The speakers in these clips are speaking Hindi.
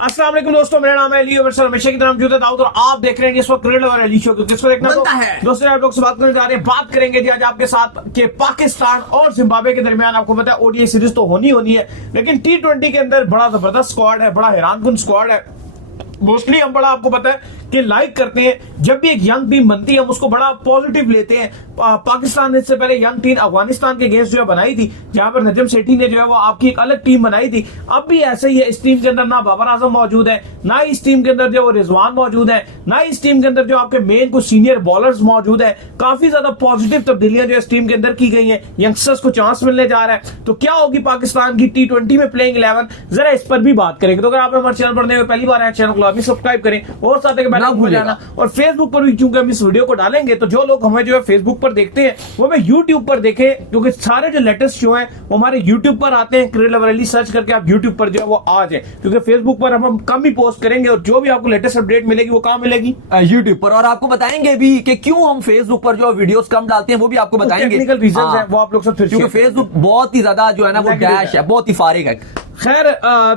अस्सलाम वालेकुम दोस्तों, मेरा नाम है अली और हमेशा की तरह मौजूद है दाऊद और आप देख रहे हैं इस वक्त क्रिकेट लवर अली शो। किसको देखना है दोस्तों, आप लोग से बात करने जा रहे हैं। बात करेंगे जी आज आपके साथ कि पाकिस्तान और जिम्बाब्वे के दरमियान आपको पता है ओडीआई सीरीज तो होनी है, लेकिन T20 के अंदर बड़ा जबरदस्त स्क्वाड है, बड़ा हैरानकुन स्क्वाड है। मोस्टली हम बड़ा आपको पता है कि लाइक करते हैं जब भी एक यंग टीम बनती है, हम उसको बड़ा पॉजिटिव लेते हैं। पाकिस्तान ने इससे पहले यंग टीम अफगानिस्तान के अगेंस्ट जो है बनाई थी, जहां पर नजम सेठी ने जो है वो आपकी एक अलग टीम बनाई थी। अब भी ऐसे ही है, इस टीम के अंदर ना बाबर आजम मौजूद है, ना इस टीम के अंदर जो वो रिजवान मौजूद है, ना इस टीम के अंदर जो आपके मेन कुछ सीनियर बॉलर्स मौजूद है। काफी ज्यादा पॉजिटिव तब्दीलियां जो इस टीम के अंदर की गई है, यंगस्टर्स को चांस मिलने जा रहा है। तो क्या होगी पाकिस्तान की T20 में प्लेइंग 11, जरा इस पर भी बात करेंगे। तो अगर आप हमारे चैनल पर नए पहली बार आए, चैनल को आप सब्सक्राइब करें और साथ ही बेल आइकन बजाना। और फेसबुक पर भी चूंकि हम इस वीडियो को डालेंगे तो जो लोग हमें जो है फेसबुक पर देखते हैं वो हमें यूट्यूब पर देखें, क्योंकि सारे जो लेटेस्ट शो हैं वो हमारे यूट्यूब पर आते हैं। क्रिकेट लवर अली सर्च करके आप यूट्यूब पर जो है वो आ जाए, क्योंकि फेसबुक पर हम कम ही पोस्ट करेंगे और जो भी आपको लेटेस्ट अपडेट मिलेगी वो कहां मिलेगी? यूट्यूब पर। और आपको बताएंगे भी कि क्यों हम फेसबुक पर जो वीडियोस कम डालते हैं, वो भी आपको बताएंगे। टेक्निकल रीजंस हैं, वो आप लोग सब फिर, क्योंकि फेसबुक बहुत ही ज्यादा जो है ना वो डैश है, बहुत ही फारिग है। खैर,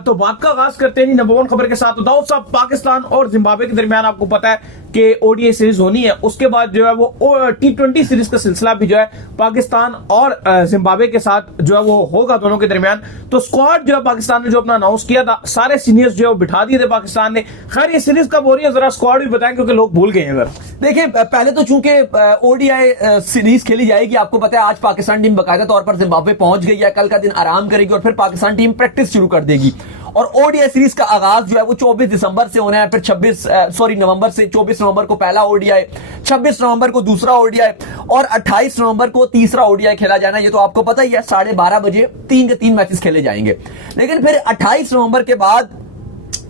तो बात का आगाज करते हैं नंबर 1 खबर के साथ। तो दाऊद साहब, पाकिस्तान और जिम्बाब्वे के दरमियान आपको पता है कि ओडीआई सीरीज होनी है, उसके बाद जो है वो T20 सीरीज का सिलसिला भी जो है पाकिस्तान और जिम्बाब्वे के साथ जो है वो होगा दोनों के दरमियान। तो स्क्वाड जो है पाकिस्तान ने जो अपना अनाउंस किया था, सारे सीनियर्स जो है बिठा दिए थे पाकिस्तान ने। खैर, ये सीरीज कब हो रही है जरा स्क्वाड भी बताएं, क्योंकि लोग भूल गए हैं। अगर देखिए, पहले तो चूंकि ओडीआई सीरीज खेली जाएगी, आपको पता है आज पाकिस्तान टीम बाकायदा तौर पर जिम्बाब्वे पहुंच गई है, कल का दिन आराम करेगी और फिर पाकिस्तान टीम प्रैक्टिस शुरू कर देगी। और ओडीआई सीरीज का आगाज जो है वो 24 दिसंबर से होना है, फिर नवंबर से 24 नवंबर को पहला ओडीआई, 26 नवंबर को दूसरा ओडीआई और 28 नवंबर को तीसरा ओडीआई खेला जाना। ये तो आपको पता ही है, 12:30 बजे 3 के 3 मैचेस खेले जाएंगे। लेकिन फिर 28 नवंबर के बाद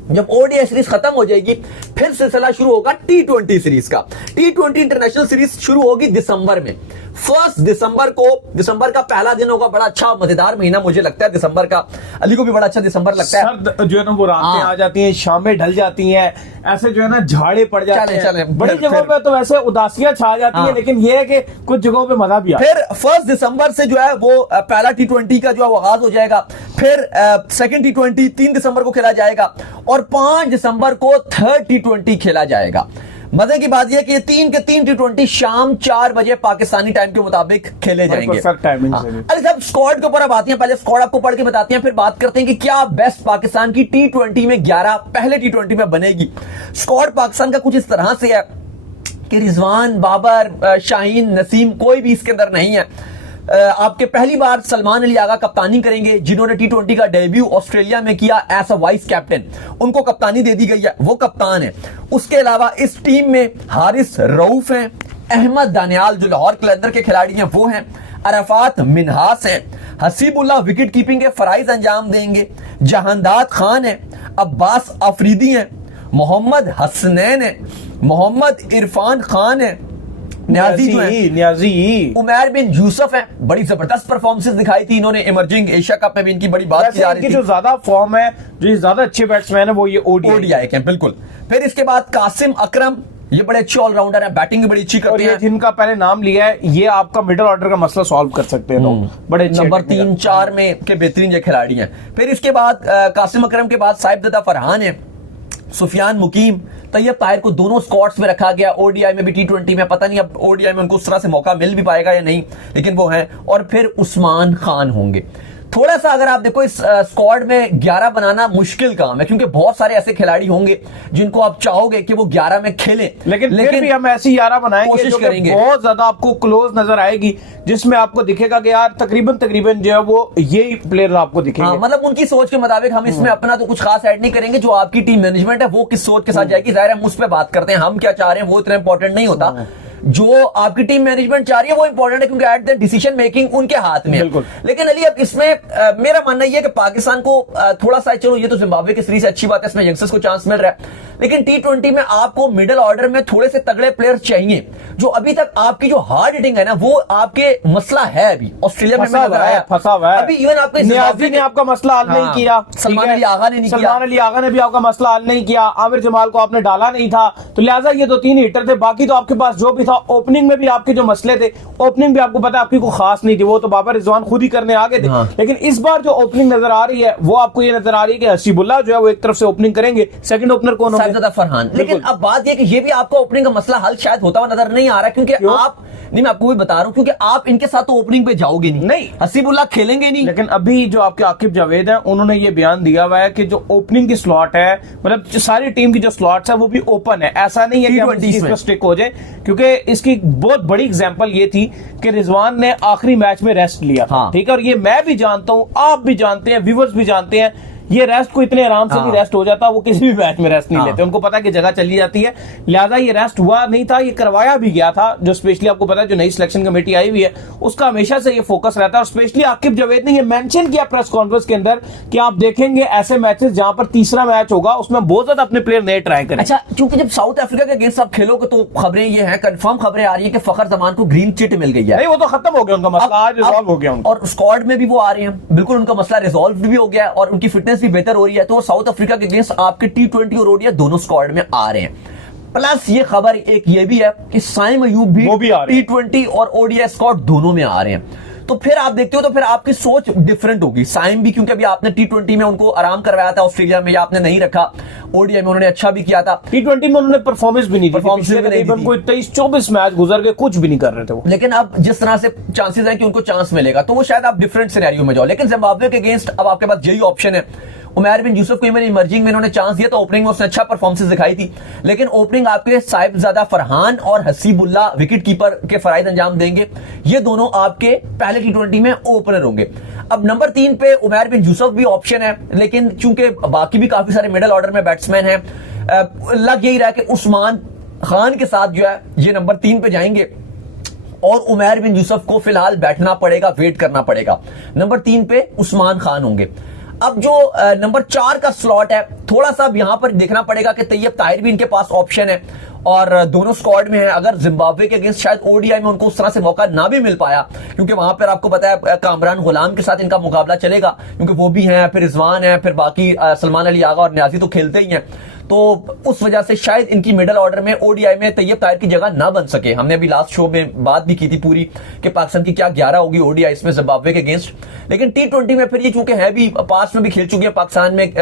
जब ओडीआई सीरीज खत्म हो जाएगी, फिर सिलसिला शुरू होगा T20 सीरीज का। T20 इंटरनेशनल सीरीज शुरू होगी दिसंबर में। 1 दिसंबर को, दिसंबर का पहला दिन होगा, बड़ा अच्छा मजेदार महीना मुझे लगता है दिसंबर का। अली को भी बड़ा अच्छा दिसंबर लगता है। सर्द जो है ना वो रातें आ जाती हैं, शामें ढल जाती हैं, ऐसे जो है ना झाड़े पड़ जाते हैं। बड़ी जगहों पे तो वैसे उदासियां छा जाती है, लेकिन ये है कि कुछ जगहों पे मजा भी आता है। फिर 1 दिसंबर से जो है वो पहला T20 का जो है वो आगाज हो जाएगा। फिर सेकंड T20 3 दिसंबर को खेला जाएगा और 5 दिसंबर को थर्ड T20 खेला जाएगा। मजे की बात यह कि 3 के 3 T20 शाम 4 बजे पाकिस्तानी टाइम के मुताबिक खेले जाएंगे। अरे साहब, स्क्वाड के ऊपर अब आती हैं, पहले स्क्वाड आपको पढ़ के बताते हैं, फिर बात करते हैं कि क्या बेस्ट पाकिस्तान की T20 में 11 पहले T20 में बनेगी। स्क्वाड पाकिस्तान का कुछ इस तरह से है कि रिजवान, बाबर, शाहीन, नसीम कोई भी इसके अंदर नहीं है। आपके पहली बार सलमान अली आगा कप्तानी करेंगे, जिन्होंने T20 का डेब्यू ऑस्ट्रेलिया में किया एज अ वाइस कैप्टन, उनको कप्तानी दे दी गई है, वो कप्तान है। उसके अलावा इस टीम में हारिस रऊफ हैं, अहमद दानियाल जो लाहौर कलंदर के खिलाड़ी हैं वो हैं, अरफात मिनहास हैं, हसीबुल्लाह विकेट कीपिंग के फराइज अंजाम देंगे, जहानदाद खान है, अब्बास अफरीदी हैं, मोहम्मद हसनैन है, मोहम्मद इरफान खान है, न्याजी, उमैर बिन यूसुफ है। बड़ी जबरदस्त परफॉर्मेंसेस दिखाई थी इन्होंने इमर्जिंग एशिया कप में भी, इनकी बड़ी बात की जा रही थी। जो ज्यादा फॉर्म है, जो ज्यादा अच्छे बैट्समैन है वो ये ओडीआई के, बिल्कुल। फिर इसके बाद कासिम अकरम, ये बड़े अच्छे ऑलराउंडर हैं, बैटिंग भी बड़ी अच्छी करते हैं। जिनका पहले नाम लिया है, ये आपका मिडिल ऑर्डर का मसला सॉल्व कर सकते हैं, बड़े नंबर 3, 4 में के बेहतरीन ये खिलाड़ी हैं। फिर इसके बाद कासिम अकरम के बाद साहिबजादा फरहान है, सुफियान मुकीम, तैयब ताहिर को दोनों स्क्वाड्स में रखा गया। ओडीआई में भी T20 में, पता नहीं अब ओडीआई में उनको उस तरह से मौका मिल भी पाएगा या नहीं, लेकिन वो हैं। और फिर उस्मान खान होंगे। थोड़ा सा अगर आप देखो, इस स्क्वाड में 11 बनाना मुश्किल काम है, क्योंकि बहुत सारे ऐसे खिलाड़ी होंगे जिनको आप चाहोगे कि वो 11 में खेलें, लेकिन भी हम ऐसी 11 बनाएंगे, कोशिश करेंगे, बहुत ज्यादा आपको क्लोज नजर आएगी, जिसमें आपको दिखेगा कि यार तकरीबन जो है वो यही प्लेयर आपको दिखेंगे। हाँ, मतलब उनकी सोच के मुताबिक। हम इसमें अपना तो कुछ खास ऐड नहीं करेंगे, जो आपकी टीम मैनेजमेंट है वो किस सोच के साथ जाएगी, जाहिर है हम उस पर बात करते हैं। हम क्या चाह रहे हैं वो इतना इंपॉर्टेंट नहीं होता, जो आपकी टीम मैनेजमेंट चाह रही है वो इंपॉर्टेंट है, क्योंकि एट द डिसीजन मेकिंग उनके हाथ में है। लेकिन अली, अब इसमें मेरा मानना यह है कि पाकिस्तान को थोड़ा सा, चलो ये तो जिम्बाब्वे की सीरीज अच्छी बात है, इसमें यंगस्टर्स को चांस मिल रहा है, लेकिन T20 में आपको मिडिल ऑर्डर में थोड़े से तगड़े प्लेयर चाहिए। जो अभी तक आपकी जो हार्ड हिटिंग है ना, वो आपके मसला है। अभी ऑस्ट्रेलिया में फंसा हुआ है। अभी इवन आपके नियाजी ने आपका मसला हल नहीं किया, सलमान अली आगा ने नहीं किया, सलमान अली आगा ने भी आपका मसला हल नहीं किया, आमिर जमाल को आपने डाला नहीं था, तो लिहाजा ये 2-3 हिटर थे, बाकी तो आपके पास जो भी था दफा ओपनिंग में भी आपके जो मसले थे, ओपनिंग भी आपको पता है आपकी कोई खास नहीं थी, वो तो बाबर रिजवान खुद ही करने आ गए थे। हाँ। लेकिन इस बार जो ओपनिंग नजर आ रही है वो आपको ये नजर आ रही है कि हसीबुल्लाह जो है वो एक तरफ से ओपनिंग करेंगे, सेकंड ओपनर कौन होगा? साजिदा फरहान। लेकिन अब बात यह कि ये भी आपका ओपनिंग का मसला हल शायद होता हुआ नजर नहीं आ रहा, क्योंकि आप नहीं, मैं आपको भी बता रहा हूं, क्योंकि आप इनके साथ तो ओपनिंग पे जाओगे नहीं, हसीबुल्लाह खेलेंगे नहीं। लेकिन अभी जो आपके आकिब जावेद हैं उन्होंने ये बयान दिया हुआ है कि जो ओपनिंग की स्लॉट है, मतलब सारी टीम की जो स्लॉट्स है वो भी ओपन है, ऐसा नहीं है कि हम इस चीज पर स्टिक हो जाए, क्योंकि इसकी बहुत बड़ी एग्जांपल ये थी कि रिजवान ने आखिरी मैच में रेस्ट लिया था, ठीक है, और ये मैं भी जानता हूं, आप भी जानते हैं, व्यूअर्स भी जानते हैं, ये रेस्ट को इतने आराम से भी रेस्ट हो जाता, वो किसी भी मैच में रेस्ट नहीं लेते, उनको पता है कि जगह चली जाती है, लिहाजा ये रेस्ट हुआ नहीं था, ये करवाया भी गया था। जो स्पेशली आपको पता है जो नई सिलेक्शन कमेटी आई हुई है उसका हमेशा से ये फोकस रहता है, और स्पेशली आकिब जावेद ने ये मेंशन किया प्रेस कॉन्फ्रेंस के अंदर कि आप देखेंगे ऐसे मैचेस जहां पर तीसरा मैच होगा उसमें बहुत ज्यादा अपने प्लेयर नए ट्राई करें। अच्छा, क्योंकि जब साउथ अफ्रीका के अगेंस्ट आप खेलोगे तो खबरें ये हैं, कंफर्म खबरें आ रही है कि फखर जमान को ग्रीन चिट मिल गई है। नहीं, वो तो खत्म हो गया उनका मसला, आज रिजॉल्व हो गया उनका, और स्क्वाड में भी वो आ रहे हैं, बिल्कुल उनका मसला रिजॉल्व भी हो गया और उनकी फिटनेस भी बेहतर हो रही है, तो साउथ अफ्रीका के अगेंस्ट आपके T20 और ओडीआई दोनों स्क्वाड में आ रहे हैं। प्लस ये खबर एक ये भी है कि साइम अयूब भी T20 और ओडीआई स्क्वाड दोनों में आ रहे हैं। तो फिर आप देखते हो तो फिर आपकी सोच डिफरेंट होगी। साइम भी, क्योंकि अभी आपने T20 में उनको आराम करवाया था ऑस्ट्रेलिया में, या आपने नहीं रखा, ओडीआई में उन्होंने अच्छा भी किया था, T20 में उन्होंने परफॉर्मेंस भी नहीं दी, 23-24 मैच गुजर गए, कुछ भी नहीं कर रहे थे वो। लेकिन अब जिस तरह से चांसेस हैं कि उनको चांस मिलेगा, तो वो शायद आप डिफरेंट सिनेरियो में जाओ। लेकिन जिम्बाब्वे के अगेंस्ट अब आपके पास यही ऑप्शन है। उमैर बिन यूसुफ को मैंने इमर्जिंग में इन्होंने चांस दिया, तो ओपनिंग में उसने अच्छा परफॉर्मेंस दिखाई थी, लेकिन ओपनिंग आपके साहिबजादा फरहान और हसीबुल्लाह विकेट कीपर के फराइज अंजाम देंगे। ये दोनों आपके पहले T20 में ओपनर होंगे। अब नंबर 3 पे उमैर बिन यूसुफ भी ऑप्शन है, लेकिन चूंकि बाकी भी काफी सारे मिडिल ऑर्डर में बैट्समैन हैं, लग यही रहा है कि उस्मान खान के साथ जो है ये नंबर 3 पे जाएंगे और उमैर बिन यूसुफ को फिलहाल बैठना पड़ेगा, वेट करना पड़ेगा। नंबर 3 पे उस्मान खान होंगे। अब जो नंबर 4 का स्लॉट है, थोड़ा सा यहां पर देखना पड़ेगा कि तैयब ताहिर भी इनके पास ऑप्शन है और दोनों स्क्वाड में है। अगर जिम्बाब्वे के अगेंस्ट शायद ओडीआई में उनको उस तरह से मौका ना भी मिल पाया, क्योंकि वहां पर आपको पता है कामरान गुलाम के साथ इनका मुकाबला चलेगा, क्योंकि वो भी हैं, फिर रिजवान है, फिर बाकी सलमान अली आगा और न्याजी तो खेलते ही हैं, तो उस वजह से शायद इनकी मिडिल ऑर्डर में ओडीआई में तैयब ताहिर की जगह ना बन सके। हमने अभी लास्ट शो में बात भी की थी पूरी कि पाकिस्तान की क्या 11 होगी ओडीआई में जिम्बाब्वे के अगेंस्ट। लेकिन T20 में फिर ये चूंकि है भी, पास में भी खेल चुके हैं,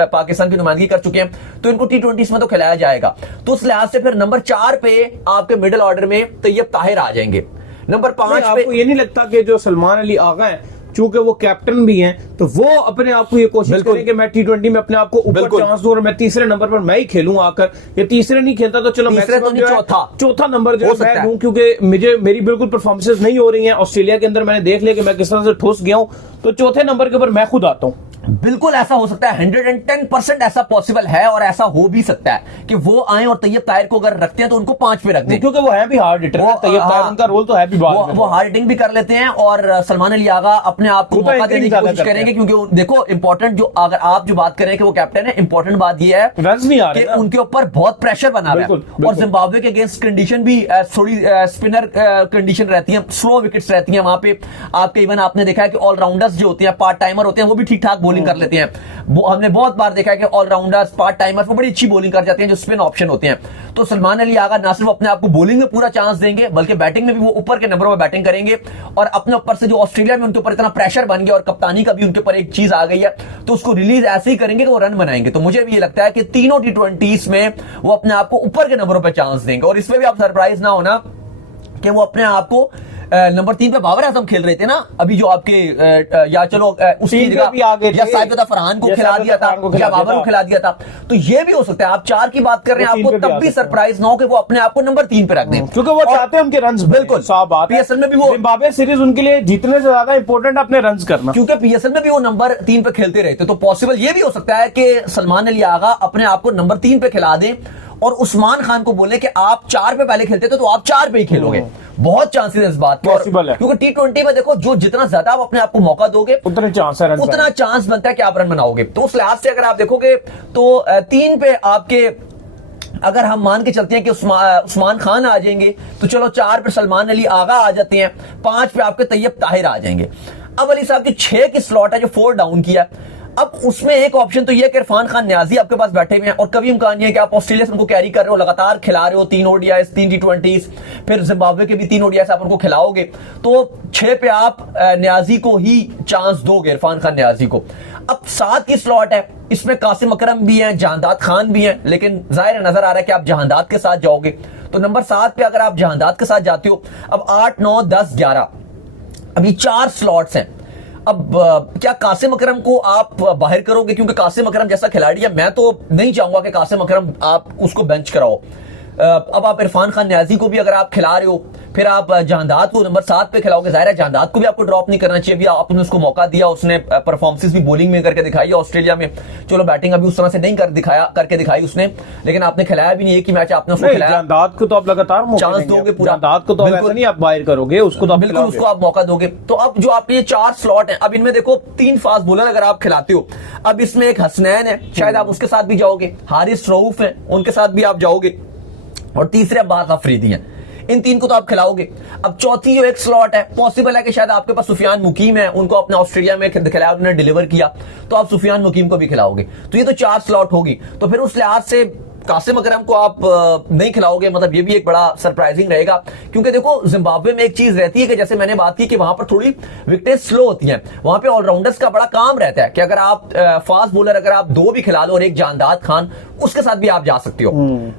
पाकिस्तान की नुमाइंदगी कर चुके हैं, तो इनको T20 में तो खिलाया जाएगा। तो उस लिहाज से फिर नंबर 4 पे आपके मिडिल ऑर्डर में तैयब ताहिर आ जाएंगे। नंबर 5 पे आपको ये नहीं लगता कि जो सलमान अली आगा है, चूंकि वो कैप्टन भी हैं, तो वो अपने आप को ये कोशिश करें कि मैं T20 में अपने आप को ऊपर चांस दूं और मैं तीसरे नंबर पर मैं ही खेलूं आकर, या तीसरे नहीं खेलता तो चलो चौथा नंबर जो है मैं दूं, क्योंकि मेरी बिल्कुल परफॉर्मेंसेस नहीं हो रही हैं। ऑस्ट्रेलिया के अंदर मैंने देख लिया कि मैं किस तरह से ठुस गया हूं, तो चौथे नंबर के ऊपर मैं खुद आता हूं। बिल्कुल ऐसा हो सकता है, 110% ऐसा पॉसिबल है, और ऐसा हो भी सकता है कि वो आए और तैयब ताहिर को अगर रखते हैं तो उनको 5 पे रख दें, क्योंकि वो है भी हार्ड हिटर, तैयब ताहिर उनका रोल तो है भी, वो हार्ड हिटिंग भी कर लेते हैं, और सलमान अली आगा अपने आप को मौका देने की कोशिश करेंगे, क्योंकि देखो इंपॉर्टेंट जो, अगर आप जो बात करें कि वो कैप्टन है, इंपॉर्टेंट बात ये है रन नहीं आ रहे कि उनके ऊपर बहुत प्रेशर बना है, और जिम्बाब्वे के अगेंस्ट कंडीशन भी थोड़ी स्पिनर कंडीशन रहती है, स्लो विकेट्स रहती है वहां पे आपके। इवन आपने देखा है कि ऑलराउंडर्स जो होते हैं, पार्ट टाइमर होते हैं, वो भी ठीक ठाक बॉलिंग कर लेते हैं। हमने बहुत बार देखा है कि ऑलराउंडर्स, पार्ट टाइमर्स वो बड़ी अच्छी बॉलिंग कर जाते हैं जो स्पिन ऑप्शन होते हैं। तो सलमान अली आगा ना सिर्फ अपने आप को बॉलिंग में पूरा चांस देंगे, बल्कि बैटिंग में भी वो ऊपर के नंबरों में बैटिंग करेंगे, और अपने ऊपर से जो ऑस्ट्रेलिया में उनके ऊपर इतना प्रेशर बन गया और कप्तानी का भी उनके ऊपर एक चीज आ गई है, तो उसको रिलीज ऐसे ही करेंगे कि वो रन बनाएंगे। तो मुझे भी ये लगता है कि तीनों T20 में वो अपने आप को ऊपर के नंबरों पर चांस देंगे, और इसमें भी आप सरप्राइज ना होना कि वो अपने आप को नंबर 3 पे बाबर आजम खेल रहे थे ना अभी, जो आपके या चलो उसकी जगह या साहिबजादा फरहान को खिला दिया था, या बाबर को खिला दिया था, तो ये भी हो सकता है। आप 4 की बात कर रहे हैं, आपको तब भी सरप्राइज ना हो कि वो अपने आप को नंबर 3 पे रख दें, क्योंकि वो चाहते हैं उनके रन्स। बिल्कुल, पीएसएल में भी वो जिम्बाब्वे सीरीज उनके लिए जीतने से ज्यादा इंपॉर्टेंट अपने रन्स करना, क्योंकि पीएसएल में भी वो नंबर 3 पे खेलते रहते। तो पॉसिबल ये भी हो सकता है कि सलमान अली आगा अपने आप को नंबर 3 पे खिला दें और उस्मान खान को बोले कि आप 4 पे पहले खेलते तो आप 4 पे ही खेलोगे। बहुत चांसेस इस बात पॉसिबल है, क्योंकि T20 में देखो जो जितना ज्यादा आप अपने आप को मौका दोगे उतने चांस है, उतना चांस बनता है कि आप रन बनाओगे। तो उस लिहाज से अगर आप देखोगे तो 3 पे आपके, अगर हम मान के चलते हैं कि उस्मान खान आ जाएंगे, तो चलो 4 पे सलमान अली आगा आ जाते हैं, 5 पे आपके तैयब ताहिर आ जाएंगे। अब अली साहब की 6 की स्लॉट है जो 4 डाउन किया। अब उसमें एक ऑप्शन तो यह कि इरफान खान न्याजी आपके पास बैठे हुए हैं और कभी इम्कान नहीं है कि आप ऑस्ट्रेलिया से उनको कैरी कर रहे हो, लगातार खिला रहे हो, 3 ODIs 3 T20s, फिर जिम्बाब्वे के भी 3 ODIs आप उनको खिलाओगे, तो 6 पे आप न्याजी को ही चांस दोगे, इरफान खान न्याजी को। अब 7 की स्लॉट है, इसमें कासिम अकरम भी हैं, जहांदाद खान भी हैं, लेकिन जाहिर नजर आ रहा है कि आप जहांदाद के साथ जाओगे। तो नंबर 7 पे अगर आप जहांदाद के साथ जाते हो, अब 8 9 10 11 अभी 4 स्लॉट्स हैं। अब क्या कासिम अकरम को आप बाहर करोगे? क्योंकि कासिम अकरम जैसा खिलाड़ी है, मैं तो नहीं चाहूंगा कि कासिम अकरम आप उसको बेंच कराओ। अब आप इरफान खान न्याजी को भी अगर आप खिला रहे हो, फिर आप जहांदाद को नंबर 7 पे खिलाओगे, जाहिर है जहांदाद को भी आपको ड्रॉप नहीं करना चाहिए। अभी आपने उसको मौका दिया, उसने परफॉर्मेंस भी बॉलिंग में करके दिखाई है ऑस्ट्रेलिया में, चलो बैटिंग अभी उस तरह से नहीं करके दिखाई उसने, लेकिन आपने खिलाया भी नहीं, एक ही मैच आपने उसको खिलाया। जहांदाद को तो आप लगातार चांस दोगे पूरा, जहांदाद को तो ऐसा नहीं आप बाहर करोगे, उसको तो बिल्कुल उसको आप मौका दोगे। तो अब जो आपके ये 4 स्लॉट हैं, अब इनमें देखो 3 फास्ट बॉलर अगर आप खिलाते हो, अब इसमें एक हसनैन है, शायद आप उसके साथ भी जाओगे, हारिस रऊफ है, उनके साथ भी आप जाओगे, और तीसरे अब्बास अफरीदी हैं। इन 3 को तो आप खिलाओगे। अब चौथी जो एक स्लॉट है, पॉसिबल है कि शायद आपके पास सुफियान मुकीम है, उनको अपने ऑस्ट्रेलिया में खिलाया, उन्होंने डिलीवर किया, तो आप सुफियान मुकीम को भी खिलाओगे। तो ये तो 4 स्लॉट होगी। तो फिर उस लिहाज से कासिम अकरम को आप नहीं खिलाओगे, मतलब ये भी एक बड़ा सरप्राइजिंग रहेगा। क्योंकि देखो जिम्बाब्वे में एक चीज रहती है कि जैसे मैंने बात की कि वहां पर थोड़ी विकेटें स्लो होती हैं, वहां पे ऑलराउंडर्स का बड़ा काम रहता है कि अगर आप फास्ट बॉलर अगर आप 2 भी खिला लो और एक जहांदाद खान, उसके साथ भी आप जा सकते हो।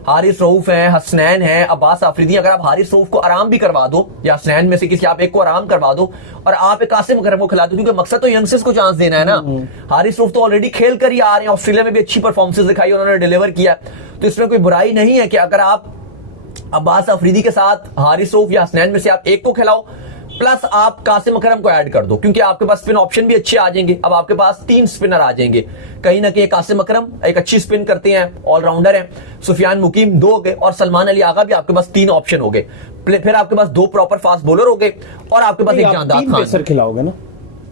हारिस रऊफ है, हसनैन है, अब्बास अफरीदी, अगर आप हारिस रऊफ को आराम भी करवा दो या हसनैन में से किसी आप एक को आराम करवा दो और आप एक कासिम अकरम को खिला दो, क्योंकि मकसद तो यंगस्टर्स को चांस देना है ना। हारिस रऊफ तो ऑलरेडी खेल कर ही आ रहे हैं, ऑस्ट्रेलिया में भी अच्छी परफॉर्मेंस दिखाई, उन्होंने डिलीवर किया, तो इसमें कोई बुराई नहीं है कि अगर आप अब्बास अफरीदी के साथ हारिस रऊफ या हसनैन में से आप एक को खिलाओ, प्लस आप कासिम अकरम को ऐड कर दो, क्योंकि आपके पास स्पिन ऑप्शन भी अच्छे आ जाएंगे। अब आपके पास 3 स्पिनर आ जाएंगे, कहीं ना कहीं कासिम अकरम एक अच्छी स्पिन करते हैं, ऑलराउंडर हैं, सुफियान मुकीम 2 हो गए, और सलमान अली आगा भी आपके पास 3 ऑप्शन हो गए। फिर आपके पास 2 प्रॉपर फास्ट बॉलर हो गए, और आपके पास एक जहांदाद खान खिलाओगे ना।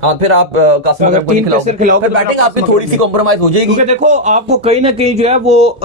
हाँ, फिर आप कासिम अकरम को खिलाओगे, बैटिंग आपकी थोड़ी सी कॉम्प्रोमाइज हो जाएगी। क्योंकि देखो आपको कहीं ना कहीं जो है वो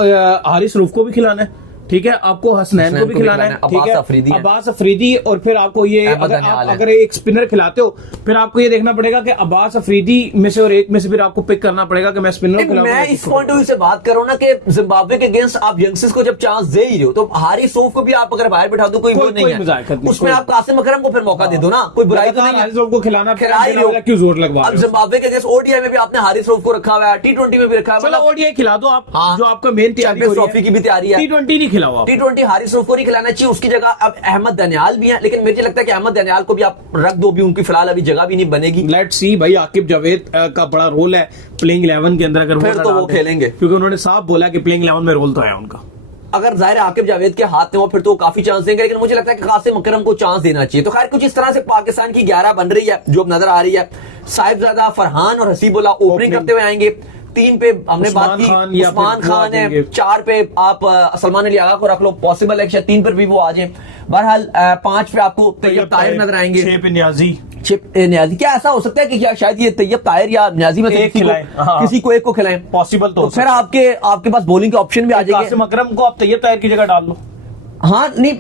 हारिस रऊफ को भी खिलाना है, ठीक है, आपको हसनैन को भी खिलाना है, ठीक है, अब्बास अफरीदी, और फिर आपको ये अगर एक स्पिनर खिलाते हो, फिर आपको ये देखना पड़ेगा कि अब्बास अफरीदी में से और एक में से फिर आपको पिक करना पड़ेगा कि मैं स्पिनर खिलाऊंगा। मैं इस पॉइंट ऑफ व्यू से बात कर रहा हूं ना कि जिम्बाब्वे के अगेंस्ट आप यंगस्टर्स को जब चांस दे ही रहे हो, तो हारिस रऊफ को भी आप अगर बाहर बैठा दो कोई वो नहीं है, उसमें आप कासिम अकरम को फिर मौका दे दो ना, कोई बुराई तो नहीं। हारिस रऊफ को खिला रहे हो, क्यों जोर लगवा रहे हो? अब जिम्बाब्वे के अगेंस्ट ओडीआई में भी आपने हारिस रऊफ को रखा हुआ है, T20 में भी रखा है, ओडीआई खिला दो आप, जो आपका मेन ट्रॉफी की भी तैयारी है, T20 नहीं खिलाओ, T20 हारिस रऊफ को नहीं खिलाना चाहिए, उसकी जगह अब अहमद दनियाल भी है, लेकिन मुझे लगता है कि अहमद दनियाल को भी आप रख दो, भी उनकी फिलहाल अभी जगह भी नहीं बनेगी। लेट्स सी भाई, आकिब जावेद का बड़ा रोल है प्लेइंग 11 के अंदर, अगर फिर तो वो खेलेंगे, क्योंकि उन्होंने साफ बोला कि प्लेइंग 11 में रोल तो है उनका। अगर जाहिर आकिब जावेद के हाथ में हो फिर तो काफी चांस देंगे, लेकिन मुझे लगता है कि कासिम अकरम को चांस देना चाहिए। तो खैर कुछ इस तरह से पाकिस्तान की 11 बन रही है जो अब नजर आ रही है। साहिबजादा, फरहान और हसीबुल्लाह ओपनिंग करते हुए आएंगे। 3 पे हमने बात की, उस्मान खान है, 4 पे आप सलमान अली आगा को रख लो, पॉसिबल है 3 पर भी वो आ जाए। बहरहाल 5 पे आपको तैयब ताहिर नजर आएंगे, 6 पे न्याजी। न्याजी, क्या ऐसा हो सकता है कि क्या शायद ये तैयब ताहिर या न्याजी में से किसी को एक को खिलाएं? पॉसिबल तो फिर आपके पास बॉलिंग के ऑप्शन भी आ जाएंगे। कासिम अकरम को आप तैयब ताहिर की जगह डाल लो। हाँ नहीं,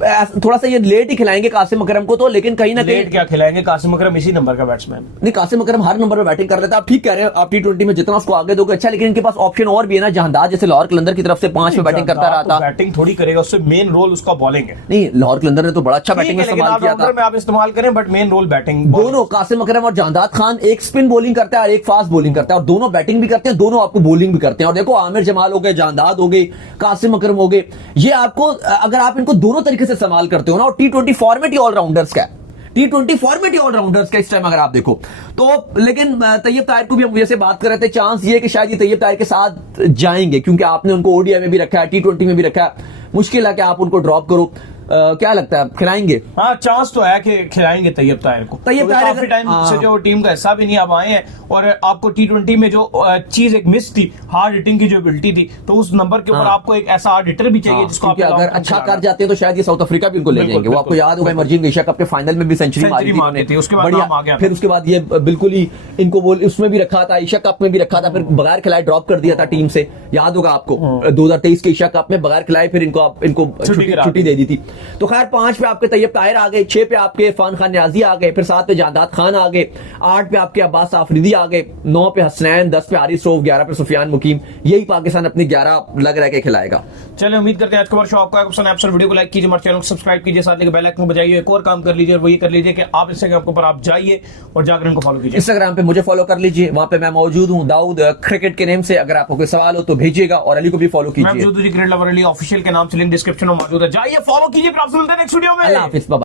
थोड़ा सा ये लेट ही खिलाएंगे कासिम अकरम को तो, लेकिन कहीं ना कहीं लेट क्या खिलाएंगे, कासिम अकरम इसी नंबर का बैट्समैन नहीं, कासिम अकरम हर नंबर पर बैटिंग कर लेता है। आप ठीक कह रहे हैं, आप T20 में जितना उसको आगे दोगे अच्छा, लेकिन इनके पास ऑप्शन और भी है ना। जहांदाद जैसे लाहौर कलंदर की तरफ से 5 में बैटिंग करता रहा था, बैटिंग थोड़ी करेगा, उससे मेन रोल उसका बॉलिंग है। नहीं, लाहौर कलंदर ने तो बड़ा अच्छा बैटिंग इस्तेमाल किया था, आप इस्तेमाल करें, बट मेन रोल बैटिंग दोनों। कासिम अकरम और जहांदाद खान एक स्पिन बॉलिंग करता है और एक फास्ट बॉलिंग करता है, और दोनों बैटिंग भी करते हैं, दोनों आपको बॉलिंग भी करते हैं। और देखो आमिर जमाल हो गए, जहांदाद हो गए, कासिम अकरम हो गए, ये आपको अगर आप इनको दोनों तरीके से इस्तेमाल करते हो ना, और T20 फॉर्मेट ही ऑलराउंडर्स का है, T20 फॉर्मेट ही ऑलराउंडर्स का इस टाइम अगर आप देखो तो। लेकिन तैयब ताहिर को भी हम जैसे बात कर रहे थे, चांस ये कि शायद ये तैयब ताहिर के साथ जाएंगे, क्योंकि आपने उनको ओडीआई में भी रखा है, T20 में भी रखा है, मुश्किल है कि आप उनको ड्रॉप करो। क्या लगता है, खिलाएंगे? हाँ, चांस तो है कि खिलाएंगे तैयब ताहिर को। तैयब ताहिर काफी टाइम से जो टीम का हिस्सा भी नहीं अब आए हैं, और आपको T20 में जो चीज एक मिस थी, हार्ड हिटिंग की जो एबिलिटी थी, तो उस नंबर के ऊपर आपको एक ऐसा हार्ड हिटर भी चाहिए जिसको आप अगर अच्छा कर जाते हैं तो शायद ये साउथ अफ्रीका भी उनको ले जाएंगे। वो आपको याद होगा इमर्जिंग एशिया कप के फाइनल में भी सेंचुरी मारी थी, उसके बाद फिर उसके बाद ये बिल्कुल ही इनको उसमें भी रखा था, एशिया कप में भी रखा था, फिर बगैर खिलाए ड्रॉप कर दिया था टीम से, याद होगा आपको 2023 के एशिया कप में बगैर खिलाए फिर इनको छुट्टी दे दी थी। तो खैर 5 पे आपके तैयब ताहिर आ गए, 6 पे आपके इरफान खान न्याजी आ गए, फिर 7 पे जादाद खान आ गए, 8 पे आपके अब्बास आफरीदी आ गए, 9 पे हसनैन, 10 पे आरिफ रऊफ, 11 पे सुफियान मुकीम। यही पाकिस्तान अपनी 11 लग रह के खिलाएगा। चलिए उम्मीद करते हैं आज का हमारा शो आपको आएगा पसंद। आप सब वीडियो को लाइक कीजिए, हमारे चैनल को सब्सक्राइब कीजिए, साथ में बेल आइकन को बजाइए। एक और काम कर लीजिए और वो ये कर लीजिए कि आप इंस्टाग्राम के ऊपर आप जाइए और जाकर इनको फॉलो कीजिए। इंस्टाग्राम पे मुझे फॉलो कर लीजिए, वहां पे मैं मौजूद हूँ दाऊद क्रिकेट के नेम से। अगर आपको कोई सवाल हो तो भेजिएगा और अली को भी फॉलो कीजिए। मैं मौजूद हूं जी क्रिकेट लवर अली ऑफिशियल के नाम से, लिंक डिस्क्रिप्शन में मौजूद है, जाइए फॉलो कीजिए। फिर आपसे मिलते हैं नेक्स्ट वीडियो में। अल्लाह हाफिज़।